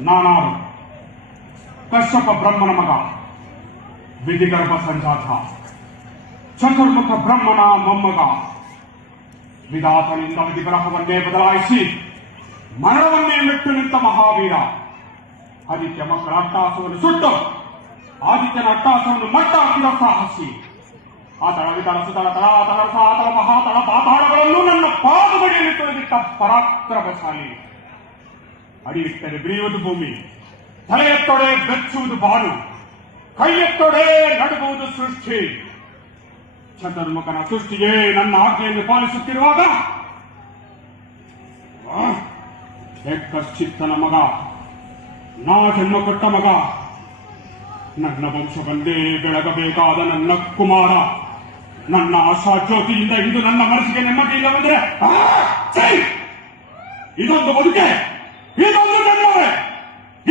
ನಾನಾರು ಕಶ್ಯಪ ಬ್ರಹ್ಮನ ಮಗ ವಿಧಿಗರ್ಭ ಸಂಜಾತ ಚತುರ್ಮುಖ ಬ್ರಹ್ಮನ ಮೊಮ್ಮಗ ವಿಧಾತನಿಂದ ವಿಧಿಗ್ರಹವನ್ನೇ ಬದಲಾಯಿಸಿ ಮರಣವನ್ನೇ ಮೆಟ್ಟು ನಿಂತ ಮಹಾವೀರ ಆದಿತ್ಯ ಮಕ್ಕಳ ಅಟ್ಟಾಸವನ್ನು ಸುಟ್ಟು ಆದಿತ್ಯನ ಅಟ್ಟಾಸವನ್ನು ಮಟ್ಟ ಹಾಕಿದ ಸಾಹಸಿ ಆತಳ ವಿತಳ ಸುತಳ ತಳಾತಳ ಸಾತಳ ಮಹಾತಳ ಪಾತಾಳಗಳಲ್ಲೂ ನನ್ನ ಪಾದಬಡಿಯಲ್ಲಿ ತೊಳೆದಿಟ್ಟ ಪರಾಕ್ರಮಶಾಲಿ ಅಡಿಯಿಟ್ಟರೆ ಬಿರಿಯುವುದು ಭೂಮಿ. ತಲೆಯತ್ತೊಡೆ ಬೆಚ್ಚುವುದು ಬಾನು ಕೈಯತ್ತೊಡೆ ನಡುಗುವುದು ಸೃಷ್ಟಿ. ಚಂದ್ರಮುಖನ ಸೃಷ್ಟಿಗೆ ನನ್ನ ಆಜ್ಞೆಯನ್ನು ಪಾಲಿಸುತ್ತಿರುವಾಗ ಕಶ್ಚಿತ್ತನ ಮಗ ನಾ ಜನ್ಮ ಕೊಟ್ಟ ಮಗ, ನನ್ನ ವಂಶವನ್ನೇ ಬೆಳಗಬೇಕಾದ ನನ್ನ ಕುಮಾರ, ನನ್ನ ಆಶಾ ಜ್ಯೋತಿಯಿಂದ ಇಂದು ನನ್ನ ಮನಸ್ಸಿಗೆ ನೆಮ್ಮದಿ ಇಲ್ಲ ಬಂದ್ರೆ ಇದೊಂದು ಬದುಕೆ ಇದೊಂದು ಜನ್ಮವೇ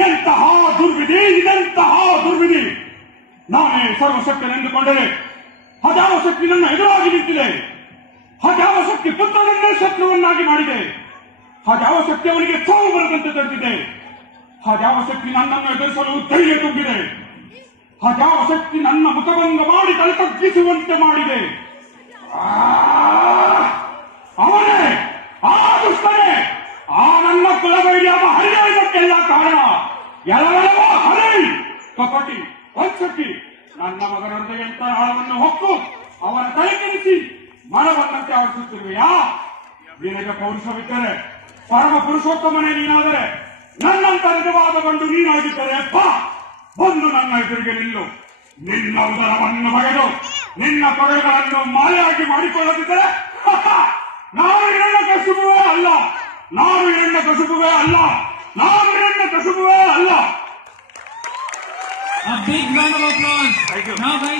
ಎಂತಹ ದುರ್ವಿಧಿ ಇದೆಂತಹ ದುರ್ವಿಧಿ ನಾನೇ ಸರ್ವಶಕ್ತನೆಂದುಕೊಂಡರೆ ಹಜಾರ ಶಕ್ತಿ ನನ್ನ ಎದುರಾಗಿ ನಿಂತಿದೆ. ಹಜಾರ ಶಕ್ತಿ ಪುತ್ರನನ್ನೇ ಶತ್ರುವನ್ನಾಗಿ ಮಾಡಿದೆ. ಅದಾವ ಶಕ್ತಿ ಅವನಿಗೆ ಸಾವು ಬರದಂತೆ ತಡೆದಿದೆ ಅದಾವ ಶಕ್ತಿ ನನ್ನನ್ನು ಎದುರಿಸಲು ಧೈರ್ಯ ತುಂಬಿದೆ. ಅದಾವ ಶಕ್ತಿ ನನ್ನ ಮುಖಭಂಗ ಮಾಡಿ ತಲೆ ತಗ್ಗಿಸುವಂತೆ ಮಾಡಿದೆ ಅವನೇ ಆ ದುಷ್ಟನೇ ಆ ನನ್ನ ಕುಲವೈರ್ಯವ ಹರಿಯೋದಕ್ಕೆಲ್ಲ ಕಾರಣ. ಎಲ್ಲವೆಲ್ಲವ ಹರಿ. ಕಪಟಿ ಹೊಚ್ಚಿ ನನ್ನ ಮಗನೊಂದಿಗೆ ಎಂತ ಹಾಳವನ್ನು ಹೊಕ್ಕು ಅವರ ತಲೆ ಕೆಡಿಸಿ ಮನವನ್ನಂತೆ ಆಡಿಸುತ್ತಿರುವೆಯಾ? ನಿನಗೆ ಪೌರುಷವಿದ್ದರೆ, ಪರಮ ಪುರುಷೋತ್ತಮನೇ ನೀನಾದರೆ, ನನ್ನಂತ ನಿಜವಾದ ಬಂದು ನೀನಾಗಿದ್ದರೆ ಅಪ್ಪ, ಬಂದು ನನ್ನ ಎದುರಿಗೆ ನಿಲ್ಲು. ನಿನ್ನ ಉದರವನ್ನು ಬಗೆದು, ನಿನ್ನ ಕೊಡೆಗಳನ್ನು ಮಾಲೆಯಾಗಿ ಮಾಡಿಕೊಳ್ಳದಿದ್ದರೆ ನಾನು ಎಣ್ಣ ಕಸುಬುವೇ ಅಲ್ಲ, ನಾನು ಎಣ್ಣ ಕಸುಬುವೇ ಅಲ್ಲ, ನಾನು ಎಣ್ಣ ಕಸುಬುವೇ ಅಲ್ಲ. A big round of applause. Thank you. Now, guys.